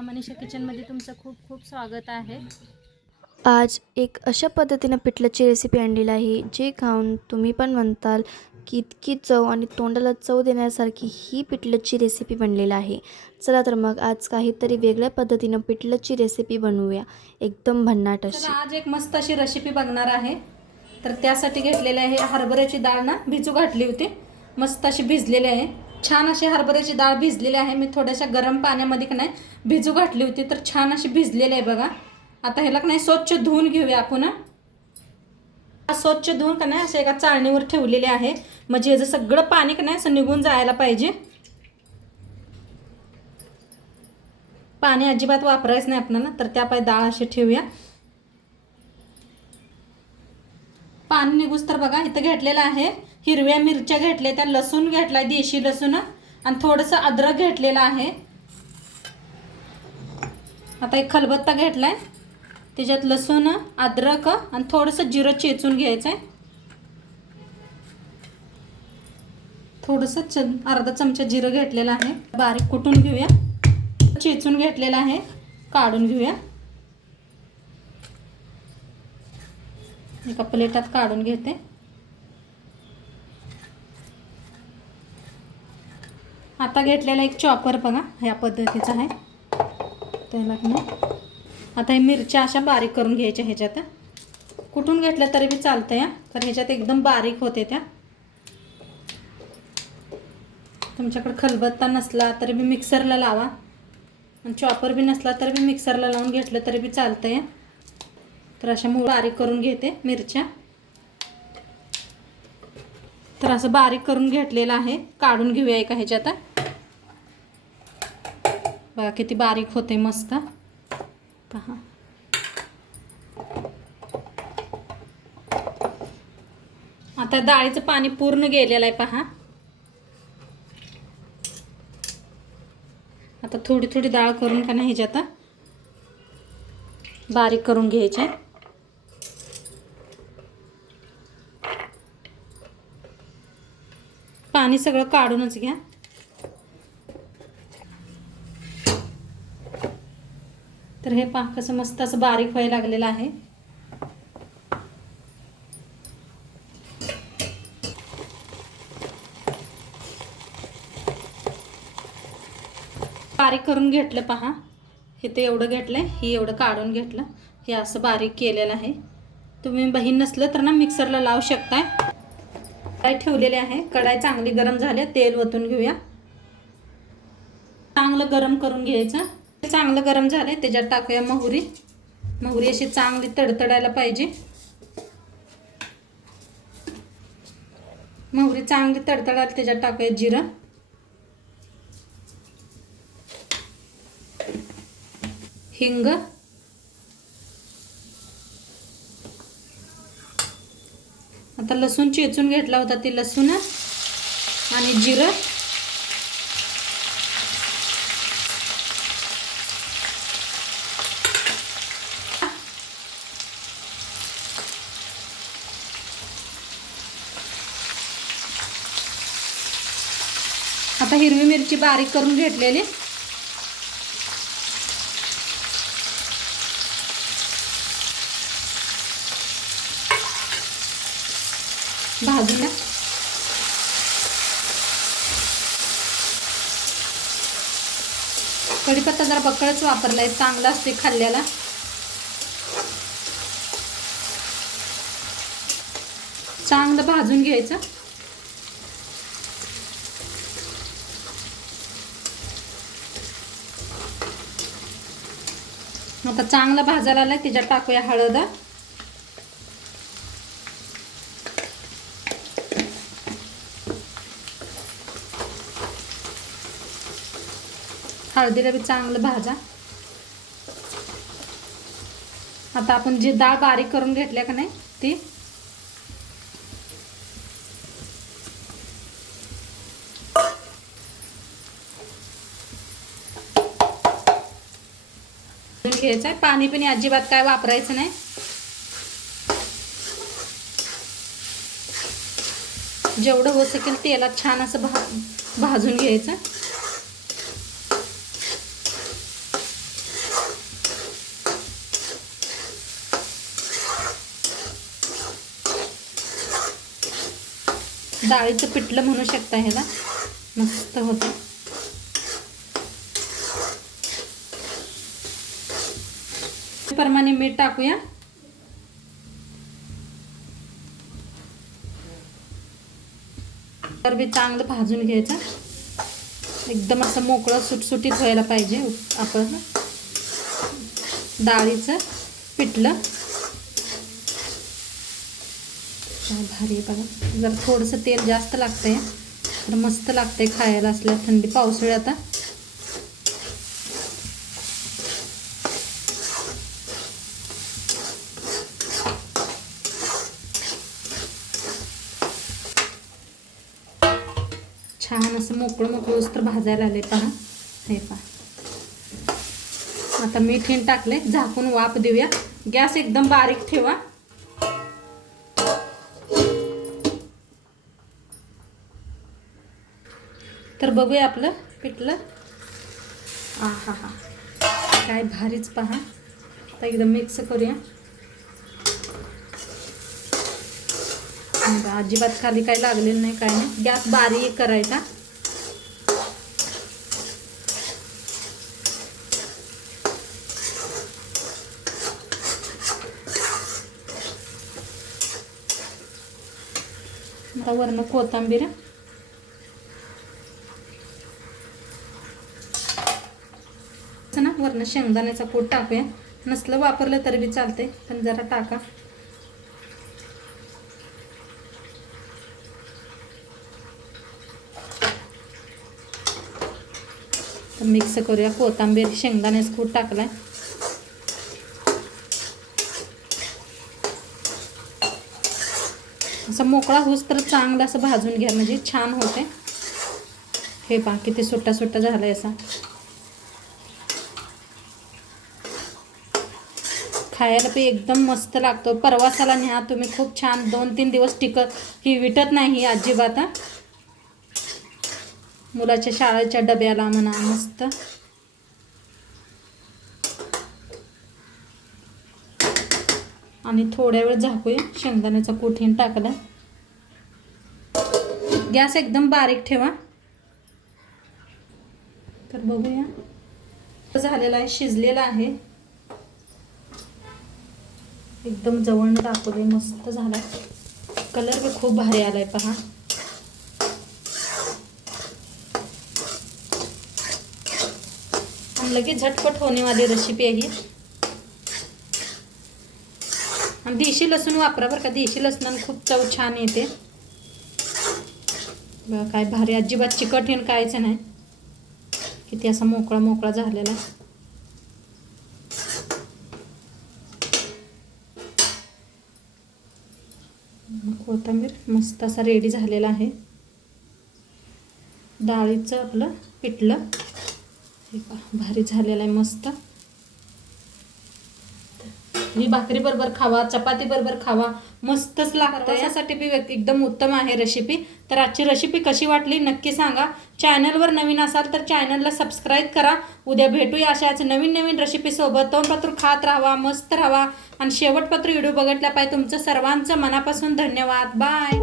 माझ्या मनीषा किचनमध्ये तुमचं खूप खूप स्वागत आहे। आज एक अशा पद्धतीनं पिठल्याची रेसिपी आणलेली आहे जे खाऊन तुम्ही पण म्हणताल की इतकी चव आणि तोंडाला चव देण्यासारखी ही पिठल्याची रेसिपी बनलेली आहे। चला तर मग आज काहीतरी वेगळ्या पद्धतीनं पिठल्याची रेसिपी बनवूया, एकदम भन्नाट अशी। आज एक मस्त अशी रेसिपी बघणार आहे। तर त्यासाठी घेतलेले आहे हरभऱ्याची डाळ ना भिजू घातली होती, मस्त अशी भिजलेली आहे। छान अशी हरभऱ्याची डाळ भिजलेली आहे। मी थोड्याशा गरम पाण्यामध्ये का नाही भिजू घातली होती, तर छान अशी भिजलेली आहे बघा। आता ह्याला का नाही स्वच्छ धुवून घेऊया आपण। स्वच्छ धुवून का नाही असे एका चाळणीवर ठेवलेले आहे, म्हणजे याचं सगळं पाणी का नाही असं निघून जायला पाहिजे। पाणी अजिबात वापरायचं नाही आपल्याला, तर त्यापायी डाळ अशी ठेवूया। पाणी निघूस तर बघा इथं घेतलेलं आहे हिरव्या मिरच्या घेतल्या, त्या लसूण घेतलाय देशी लसूण, आणि थोडंसं अद्रक घेतलेलं आहे। आता एक खलबत्ता घेतलाय, त्याच्यात लसूण अद्रक आणि थोडंसं जिरं चेचून घ्यायचं आहे। थोडंसं अर्धा चमचा जिरं घेतलेलं आहे, बारीक कुटून घेऊया। चेचून घेतलेलं आहे, काढून घेऊया। एका प्लेटात काढून घेते। आता घेतलेला एक चॉपर बघा ह्या पद्धतीचा आहे, त्याला ना आता हे मिरच्या अशा बारीक करून घ्यायच्या। ह्याच्यात कुठून घेतल्या तरी बी चालतंय, तर ह्याच्यात एकदम बारीक होते त्या। तुमच्याकडे खलबत्ता नसला तरी बी मिक्सरला लावा, आणि चॉपर बी नसला तरी बी मिक्सरला लावून घेतलं तरी बी चालतंय। तर अशा बारीक करून घेते मिरच्या। तर असं बारीक करून घेतलेलं आहे, काढून घेऊया एका ह्याच्यात। बघा किती बारीक होते मस्त, पहा। आता डाळीचं पाणी पूर्ण गेलेलं आहे पहा। आता थोडी थोडी डाळ करून का नाही ह्याच्यात बारीक करून घ्यायचे। पाणी सगळं काढूनच घ्या। तर हे पहा कसं मस्त असं बारीक व्हायला लागलेलं आहे। बारीक करून घेतलं पहा, हे ते एवढं घेतलंय, हे एवढं काढून घेतलं, हे असं बारीक केलेलं आहे। तुम्ही बहीण नसलं तर ना मिक्सरला लावू शकताय। कढाई ठेवलेली आहे, कढाई चांगली गरम झाली, तेल ओतून घेऊया। चांगलं गरम करून घ्यायचं। चांगलं गरम झाले त्याच्यात टाकूया मोहरी। मोहरी अशी चांगली तडतडायला पाहिजे। मोहरी चांगली तडतडायला त्याच्यात टाकूया जिरं, हिंग, आता लसूण चेचून घेतला होता ते लसूण आणि जिरं, आता हिरवी मिरची बारीक करून घेतलेली, भाजूया। कढीपत्ता जरा बक्कळच वापरलाय, चांगला असते खाल्ल्याला। चांगलं भाजून घ्यायचं। आता चांगला भाजायला आलाय, त्याच्यात टाकूया हळद, हळदीला बी चांगलं भाजा। आता आपण जी डाळ बारीक करून घेतल्या का नाही ती घ्यायचं आहे। पाणी पण अजिबात काय वापरायचं नाही। जेवढं हो सकेल तेलात छान असं भाजून घ्यायचं। डाळीचं पिठलं म्हणू शकता ह्याला. मस्त होतं. प्रमाणे मीठ टाकूया. तर बी चांगलं भाजून घ्यायचं. एकदम असं मोकळं सुटसुटीत व्हायला पाहिजे आपण डाळीचं पिठलं. भारी आहे बघा. जर थोडंसं तेल जास्त लागतंय तर मस्त लागतंय खायला असल्या थंडी पावसाळ्यात. आता छान असं मोकळं मोकळं तर भाजायला आले पहा. हे पहा. आता मीठ हिन टाकले. झाकून वाफ देऊया. गॅस एकदम बारीक ठेवा. तर बघूया आपलं पिठलं. आहा हा काय भारीच पहा. आता एकदम मिक्स करूया. अजिबात खाली काही लागलेलं नाही, काय नाही. गॅस बारीक करायचा. आता वरनं कोथिंबीर. ना वरनं शेंगदाण्याचा कूट टाकूया. नसलं वापरलं तरी बी चालते, पण जरा टाका. तर मिक्स करूया. कोथिंबीर शेंगदाण्याचा कूट टाकलाय. असं मोकळा होस तर चांगलं असं भाजून घ्या, म्हणजे छान होते. हे पहा किती सुट्टा सुट्टा झालाय असा. खायला पण एकदम मस्त लागतो. प्रवासाला न्या तुम्ही, खूप छान. 2-3 दिवस टिकत ही विटत नाही अजिबात. मुलाच्या शाळेच्या डब्याला म्हणा मस्त. आणि थोड्या वेळ झाकूया. शेंगदाण्याचा कूट हिन टाकला. गॅस एकदम बारीक ठेवा. तर बघूया झालेला आहे, शिजलेला आहे. एकदम जवळनं दाखवले. मस्त झाला. कलर भी खूप भारी आलाय पहा. आणि लगेच झटपट होने वाली रेसिपी आहे ही. आणि देशी लसूण वापरा बरं का. देशी लसणाने खूप चव छान येते. बघा काय भारी. अजिबात चिकट येऊन कायच नाही. किती असा मोकळा मोकळा झालेला. कोथिंबीर मस्त असा रेडी झालेला आहे. डाळीचं आपलं पिठलं हे पहा भारी झालेलं आहे मस्त. ही भाकरी बरोबर खावा, चपाती बरोबर खावा, मस्तच लागतं. यासाठी बी एकदम उत्तम आहे रेसिपी. तर आजची रेसिपी कशी वाटली नक्की सांगा. चॅनलवर नवीन असाल तर चॅनलला सबस्क्राईब करा. उद्या भेटूया अशाच नवीन नवीन रेसिपीसोबत. तोंडपत्र खात राहा, मस्त राहा. आणि शेवटपत्र व्हिडिओ बघितल्या पाहिजे. तुमचं सर्वांचं मनापासून धन्यवाद. बाय.